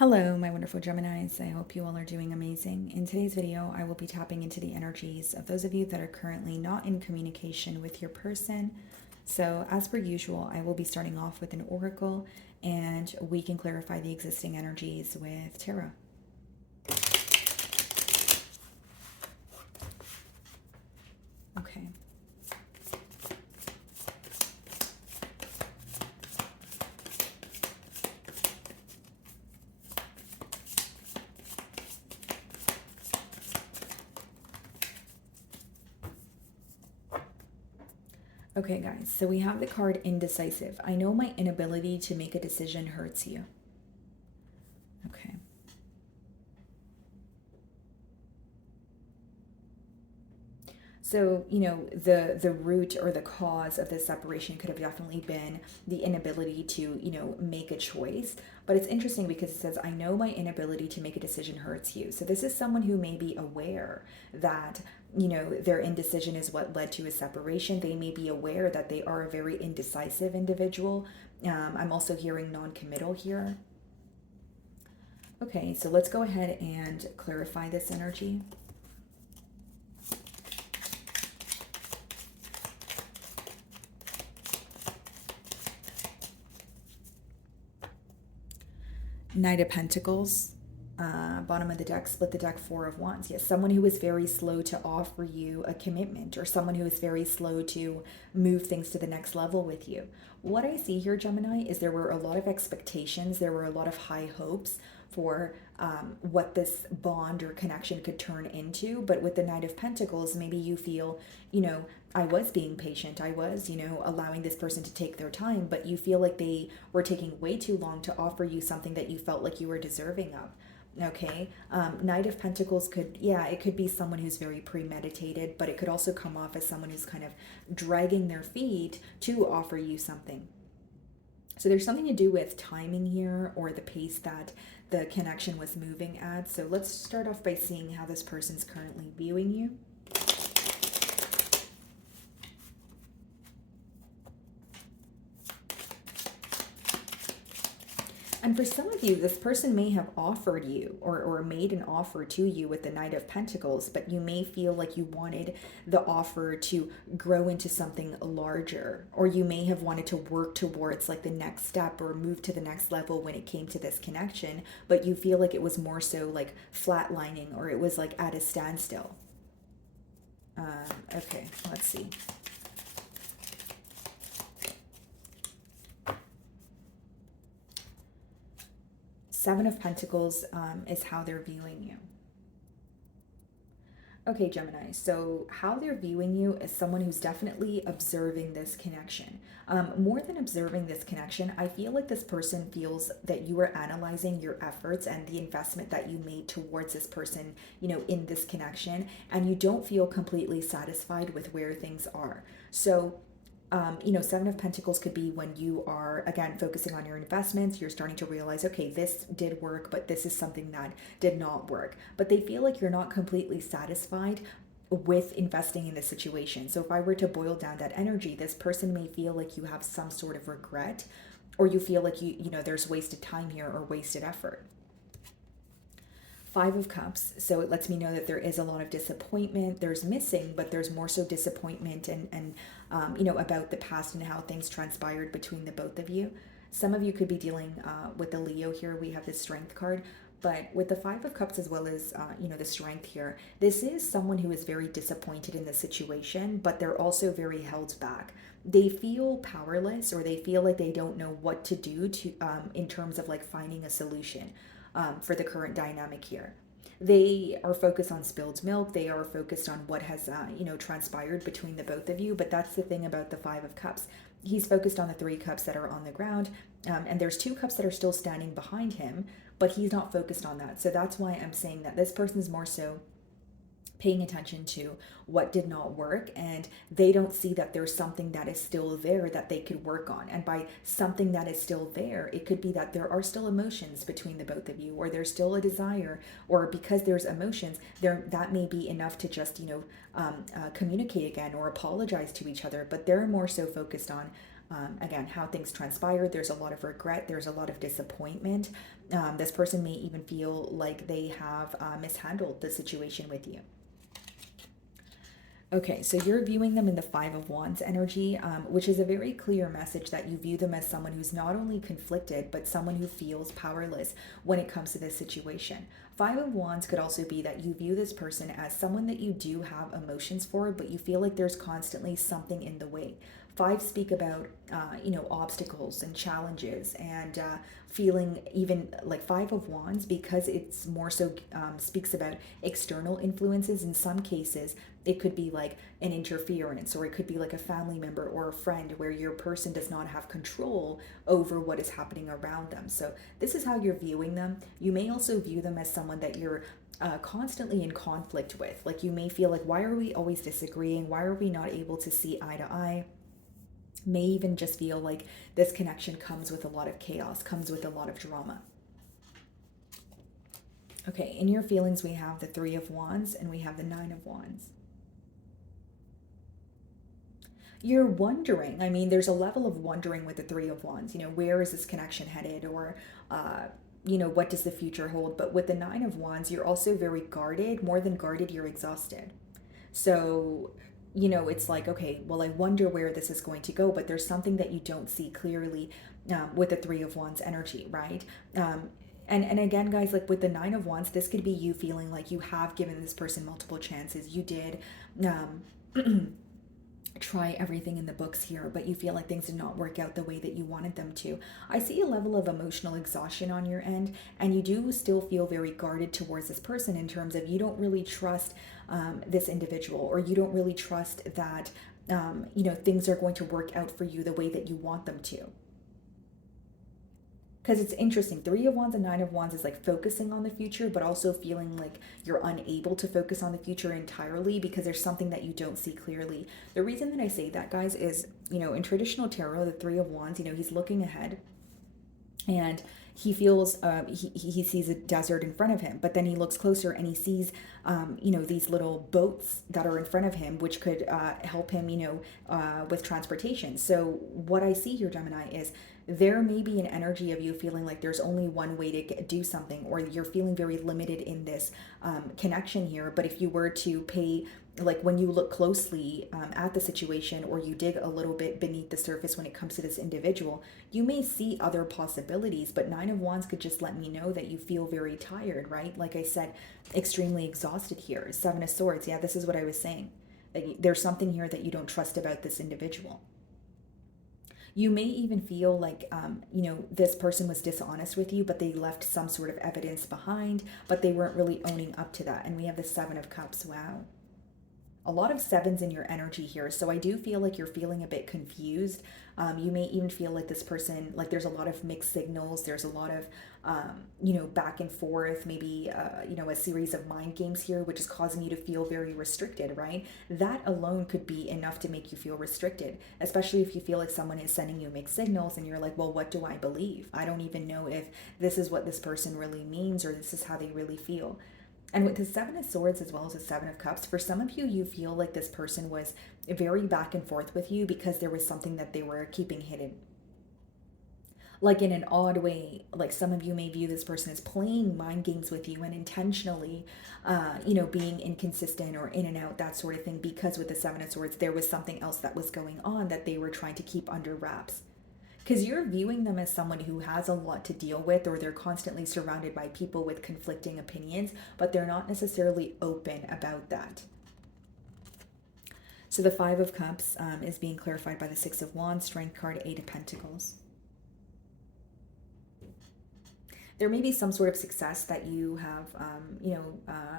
Hello, my wonderful Geminis. I hope you all are doing amazing. In today's video, I will be tapping into the energies of those of you that are currently not in communication with your person. So, as per usual, I will be starting off with an oracle and we can clarify the existing energies with tarot. Okay. Okay, guys, so we have the card indecisive. I know my inability to make a decision hurts you. Okay. So, the root or the cause of this separation could have definitely been the inability to, make a choice. But it's interesting because it says, I know my inability to make a decision hurts you. So this is someone who may be aware that, their indecision is what led to a separation. They may be aware that they are a very indecisive individual. I'm also hearing non-committal here. Okay, so let's go ahead and clarify this energy. Knight of Pentacles, bottom of the deck, split the deck, Four of Wands. Yes, someone who is very slow to offer you a commitment, or someone who is very slow to move things to the next level with you. What I see here, Gemini, is there were a lot of expectations, there were a lot of high hopes for what this bond or connection could turn into. But with the Knight of Pentacles, maybe you feel, I was being patient. I was, allowing this person to take their time, but you feel like they were taking way too long to offer you something that you felt like you were deserving of. Okay. Knight of Pentacles could, it could be someone who's very premeditated, but it could also come off as someone who's kind of dragging their feet to offer you something. So there's something to do with timing here, or the pace that the connection was moving at. So let's start off by seeing how this person's currently viewing you. And for some of you, this person may have offered you or made an offer to you with the Knight of Pentacles, but you may feel like you wanted the offer to grow into something larger, or you may have wanted to work towards like the next step or move to the next level when it came to this connection, but you feel like it was more so like flatlining, or it was like at a standstill. Okay, let's see. Seven of Pentacles is how they're viewing you. Okay, Gemini, so how they're viewing you is someone who's definitely observing this connection. More than observing this connection, I feel like this person feels that you are analyzing your efforts and the investment that you made towards this person, in this connection, and you don't feel completely satisfied with where things are. So Seven of Pentacles could be when you are, again, focusing on your investments. You're starting to realize, okay, this did work, but this is something that did not work. But they feel like you're not completely satisfied with investing in the situation. So if I were to boil down that energy, this person may feel like you have some sort of regret, or you feel like there's wasted time here or wasted effort. Five of Cups, so it lets me know that there is a lot of disappointment. There's missing, but there's more so disappointment and about the past and how things transpired between the both of you. Some of you could be dealing with the Leo here. We have the Strength card, but with the Five of Cups as well as, the Strength here, this is someone who is very disappointed in the situation, but they're also very held back. They feel powerless, or they feel like they don't know what to do to in terms of like finding a solution. For the current dynamic here. They are focused on spilled milk. They are focused on what has, transpired between the both of you. But that's the thing about the Five of Cups. He's focused on the Three Cups that are on the ground. And there's Two Cups that are still standing behind him, but he's not focused on that. So that's why I'm saying that this person's more so paying attention to what did not work, and they don't see that there's something that is still there that they could work on. And by something that is still there, it could be that there are still emotions between the both of you, or there's still a desire, or because there's emotions there, that may be enough to just communicate again or apologize to each other. But they're more so focused on Again, how things transpired, there's a lot of regret, there's a lot of disappointment. This person may even feel like they have mishandled the situation with you. Okay, so you're viewing them in the Five of Wands energy, which is a very clear message that you view them as someone who's not only conflicted, but someone who feels powerless when it comes to this situation. Five of Wands could also be that you view this person as someone that you do have emotions for, but you feel like there's constantly something in the way. Five speak about, obstacles and challenges and feeling even like Five of Wands, because it's more so speaks about external influences. In some cases, it could be like an interference, or it could be like a family member or a friend where your person does not have control over what is happening around them. So this is how you're viewing them. You may also view them as someone that you're constantly in conflict with. Like you may feel like, why are we always disagreeing? Why are we not able to see eye to eye? May even just feel like this connection comes with a lot of chaos, comes with a lot of drama. Okay, in your feelings, we have the Three of Wands and we have the Nine of Wands. You're wondering, I mean, there's a level of wondering with the Three of Wands, where is this connection headed? Or, what does the future hold? But with the Nine of Wands, you're also very guarded. More than guarded, you're exhausted. So it's like, okay, well, I wonder where this is going to go, but there's something that you don't see clearly with the Three of Wands energy, right? And again, guys, like with the Nine of Wands, this could be you feeling like you have given this person multiple chances. You did try everything in the books here, but you feel like things did not work out the way that you wanted them to. I see a level of emotional exhaustion on your end, and you do still feel very guarded towards this person in terms of you don't really trust this individual, or you don't really trust that things are going to work out for you the way that you want them to. Because it's interesting, Three of Wands and Nine of Wands is like focusing on the future, but also feeling like you're unable to focus on the future entirely because there's something that you don't see clearly. The reason that I say that, guys, is, in traditional tarot, the Three of Wands, he's looking ahead and he feels he sees a desert in front of him, but then he looks closer and he sees these little boats that are in front of him, which could help him with transportation. So what I see here, Gemini, is there may be an energy of you feeling like there's only one way to do something, or you're feeling very limited in this connection here. But if you were to pay, like when you look closely at the situation, or you dig a little bit beneath the surface when it comes to this individual, you may see other possibilities. But Nine of Wands could just let me know that you feel very tired, right? Like I said, extremely exhausted here. Seven of Swords. Yeah, this is what I was saying. There's something here that you don't trust about this individual. You may even feel like, this person was dishonest with you, but they left some sort of evidence behind, but they weren't really owning up to that. And we have the Seven of Cups. Wow. A lot of sevens in your energy here. So I do feel like you're feeling a bit confused. You may even feel like this person, like there's a lot of mixed signals. There's a lot of, back and forth, maybe, a series of mind games here, which is causing you to feel very restricted, right? That alone could be enough to make you feel restricted, especially if you feel like someone is sending you mixed signals and you're like, well, what do I believe? I don't even know if this is what this person really means or this is how they really feel. And with the Seven of Swords as well as the Seven of Cups, for some of you, you feel like this person was very back and forth with you because there was something that they were keeping hidden. Like in an odd way, like some of you may view this person as playing mind games with you and intentionally, being inconsistent or in and out, that sort of thing, because with the Seven of Swords, there was something else that was going on that they were trying to keep under wraps. Because you're viewing them as someone who has a lot to deal with, or they're constantly surrounded by people with conflicting opinions, but they're not necessarily open about that. So the Five of Cups is being clarified by the Six of Wands, Strength card, Eight of Pentacles. There may be some sort of success that you have,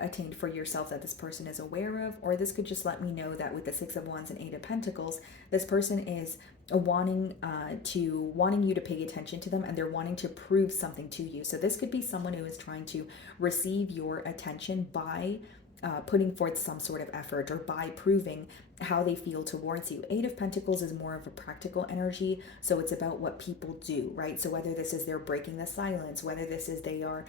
attained for yourself that this person is aware of, or this could just let me know that with the Six of Wands and Eight of Pentacles, this person is wanting you to pay attention to them, and they're wanting to prove something to you. So this could be someone who is trying to receive your attention by putting forth some sort of effort, or by proving how they feel towards you. Eight of Pentacles is more of a practical energy, so it's about what people do, right? So whether this is they're breaking the silence, whether this is they are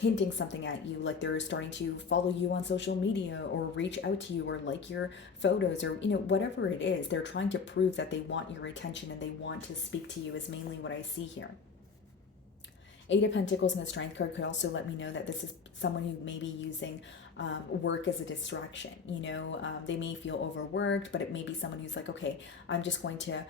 hinting something at you, like they're starting to follow you on social media or reach out to you or like your photos, or whatever it is, they're trying to prove that they want your attention and they want to speak to you, is mainly what I see here. Eight of Pentacles and the Strength card could also let me know that this is someone who may be using work as a distraction. They may feel overworked, but it may be someone who's like, okay, I'm just going to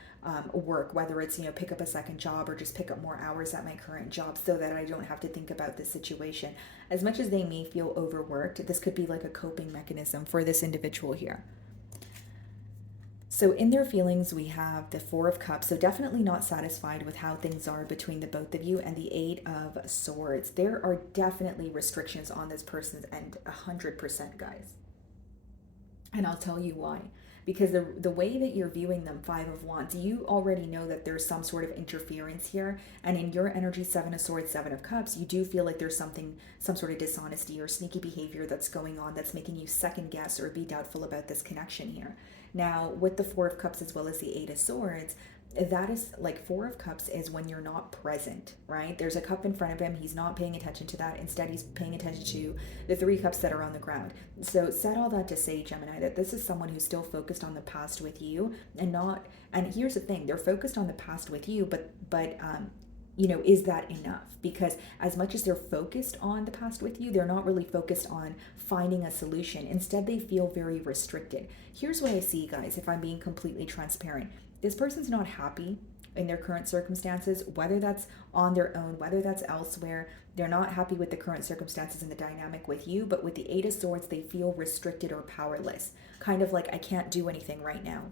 work, whether it's, pick up a second job or just pick up more hours at my current job so that I don't have to think about this situation. As much as they may feel overworked, this could be like a coping mechanism for this individual here. So in their feelings, we have the Four of Cups. So definitely not satisfied with how things are between the both of you, and the Eight of Swords. There are definitely restrictions on this person's end, 100%, guys. And I'll tell you why. Because the way that you're viewing them, Five of Wands, you already know that there's some sort of interference here. And in your energy, Seven of Swords, Seven of Cups, you do feel like there's some sort of dishonesty or sneaky behavior that's going on that's making you second guess or be doubtful about this connection here. Now, with the Four of Cups as well as the Eight of Swords, that is like Four of Cups is when you're not present, right? There's a cup in front of him. He's not paying attention to that. Instead, he's paying attention to the Three Cups that are on the ground. So said all that to say, Gemini, that this is someone who's still focused on the past with you and here's the thing, they're focused on the past with you, but is that enough? Because as much as they're focused on the past with you, they're not really focused on finding a solution. Instead, they feel very restricted. Here's what I see, guys, if I'm being completely transparent. This person's not happy in their current circumstances, whether that's on their own, whether that's elsewhere. They're not happy with the current circumstances and the dynamic with you, but with the Eight of Swords, they feel restricted or powerless. Kind of like, I can't do anything right now.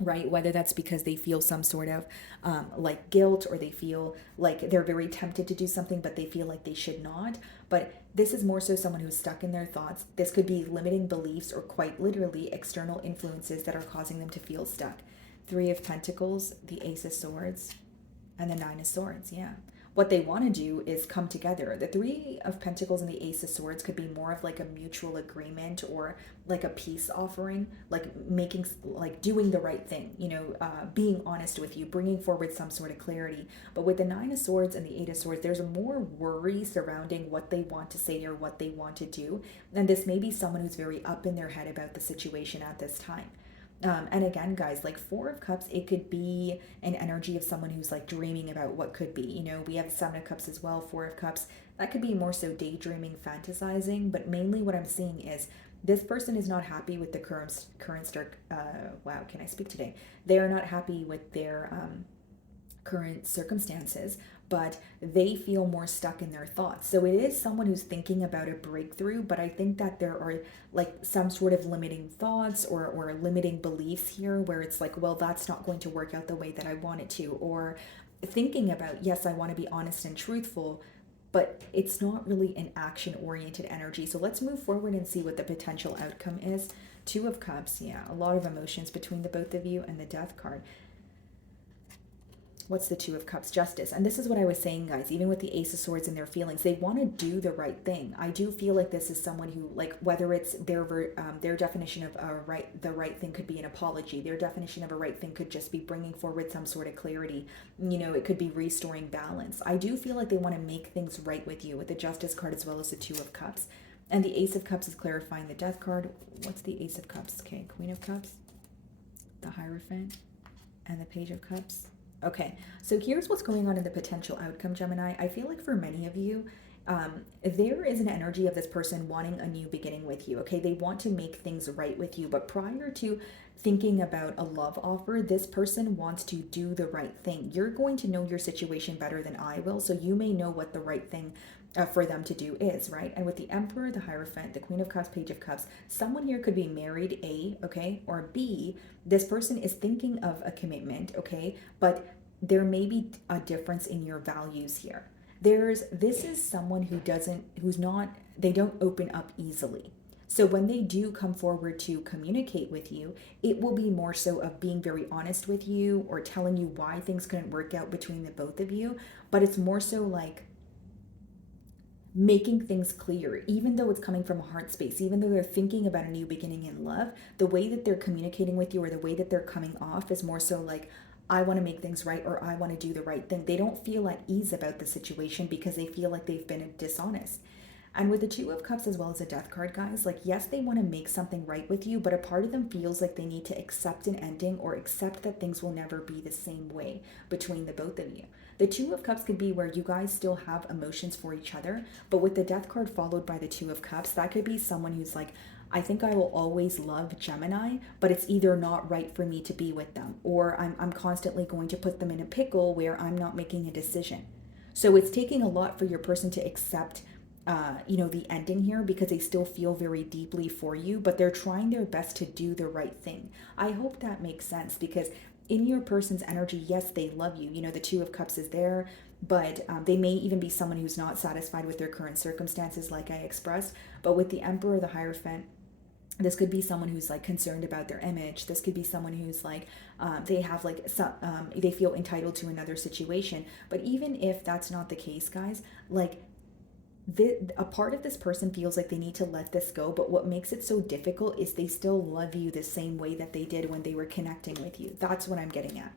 Right? Whether that's because they feel some sort of like guilt, or they feel like they're very tempted to do something, but they feel like they should not. But this is more so someone who's stuck in their thoughts. This could be limiting beliefs or quite literally external influences that are causing them to feel stuck. Three of Pentacles, the Ace of Swords, and the Nine of Swords. Yeah. What they want to do is come together. The Three of Pentacles and the Ace of Swords could be more of like a mutual agreement or like a peace offering, like doing the right thing, being honest with you, bringing forward some sort of clarity. But with the Nine of Swords and the Eight of Swords, there's more worry surrounding what they want to say or what they want to do. And this may be someone who's very up in their head about the situation at this time. And again, guys, like Four of Cups, it could be an energy of someone who's like dreaming about what could be. We have Seven of Cups as well, Four of Cups. That could be more so daydreaming, fantasizing. But mainly what I'm seeing is this person is not happy with the wow, can I speak today? They are not happy with their current circumstances, but they feel more stuck in their thoughts. So it is someone who's thinking about a breakthrough, but I think that there are like some sort of limiting thoughts or limiting beliefs here where it's like, well, that's not going to work out the way that I want it to. Or thinking about, yes, I want to be honest and truthful, but it's not really an action-oriented energy. So let's move forward and see what the potential outcome is. Two of Cups, yeah, a lot of emotions between the both of you, and the Death card. What's the Two of Cups? Justice. And this is what I was saying, guys, even with the Ace of Swords and their feelings, they want to do the right thing. I do feel like this is someone who, like, whether it's their definition of the right thing could be an apology. Their definition of a right thing could just be bringing forward some sort of clarity. It could be restoring balance. I do feel like they want to make things right with you, with the Justice card as well as the Two of Cups. And the Ace of Cups is clarifying the Death card. What's the Ace of Cups? Okay, Queen of Cups, the Hierophant, and the Page of Cups. Okay, so here's what's going on in the potential outcome, Gemini. I feel like for many of you, there is an energy of this person wanting a new beginning with you, okay? They want to make things right with you, but prior to thinking about a love offer, this person wants to do the right thing. You're going to know your situation better than I will, so you may know what the right thing for them to do is, right? And with the Emperor, the Hierophant, the Queen of Cups, Page of Cups, someone here could be married, A, okay, or B, this person is thinking of a commitment, okay, but there may be a difference in your values here. This is someone they don't open up easily. So when they do come forward to communicate with you, it will be more so of being very honest with you or telling you why things couldn't work out between the both of you, but it's more so like making things clear, even though it's coming from a heart space, even though they're thinking about a new beginning in love, the way that they're communicating with you or the way that they're coming off is more so like, I want to make things right or I want to do the right thing. They don't feel at ease about the situation because they feel like they've been dishonest. And with the Two of Cups as well as the Death card, guys, like, yes, they want to make something right with you, but a part of them feels like they need to accept an ending or accept that things will never be the same way between the both of you. The Two of Cups could be where you guys still have emotions for each other, but with the Death card followed by the Two of Cups, that could be someone who's like, I think I will always love Gemini, but it's either not right for me to be with them, or I'm constantly going to put them in a pickle where I'm not making a decision. So it's taking a lot for your person to accept the ending here because they still feel very deeply for you, but they're trying their best to do the right thing. I hope that makes sense because in your person's energy, yes, they love you. The Two of Cups is there, but they may even be someone who's not satisfied with their current circumstances, like I expressed. But with the Emperor, the Hierophant, this could be someone who's like concerned about their image. This could be someone who's like they have like some they feel entitled to another situation. But even if that's not the case, guys, like a part of this person feels like they need to let this go, but what makes it so difficult is they still love you the same way that they did when they were connecting with you. That's what I'm getting at.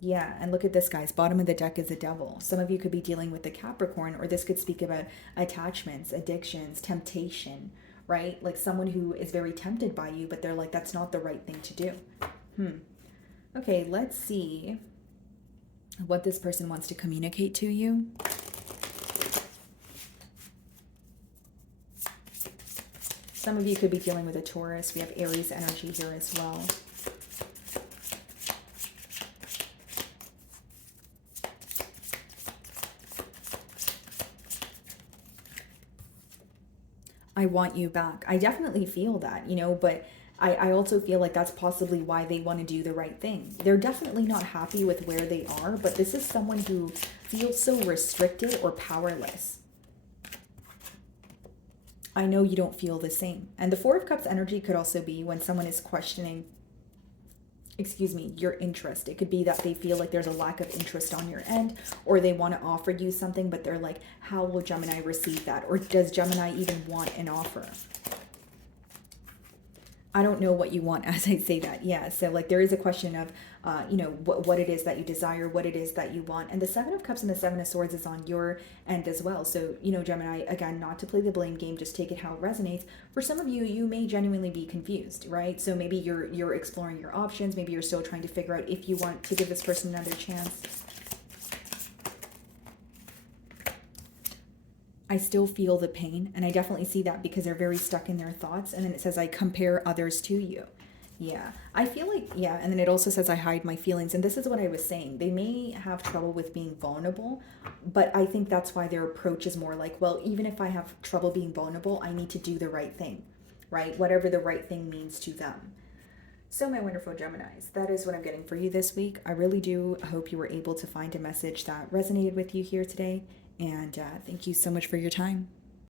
Yeah, and look at this, guys. Bottom of the deck is the Devil. Some of you could be dealing with the Capricorn, or this could speak about attachments, addictions, temptation, right? Like someone who is very tempted by you, but they're like, that's not the right thing to do. Okay, let's see what this person wants to communicate to you. Some of you could be dealing with a Taurus. We have Aries energy here as well. I want you back. I definitely feel that, but I also feel like that's possibly why they want to do the right thing. They're definitely not happy with where they are, but this is someone who feels so restricted or powerless. I know you don't feel the same. And the Four of Cups energy could also be when someone is questioning, your interest. It could be that they feel like there's a lack of interest on your end, or they want to offer you something, but they're like, how will Gemini receive that? Or does Gemini even want an offer? I don't know what you want as I say that. Yeah, so like there is a question of, what it is that you desire, what it is that you want. And the Seven of Cups and the Seven of Swords is on your end as well. So, Gemini, again, not to play the blame game, just take it how it resonates. For some of you, you may genuinely be confused, right? So maybe you're exploring your options. Maybe you're still trying to figure out if you want to give this person another chance. I still feel the pain, and I definitely see that because they're very stuck in their thoughts. And then it says, I compare others to you. Yeah, I feel like, yeah. And then it also says, I hide my feelings. And this is what I was saying. They may have trouble with being vulnerable, but I think that's why their approach is more like, well, even if I have trouble being vulnerable, I need to do the right thing, right? Whatever the right thing means to them. So my wonderful Geminis, that is what I'm getting for you this week. I really do hope you were able to find a message that resonated with you here today. And thank you so much for your time.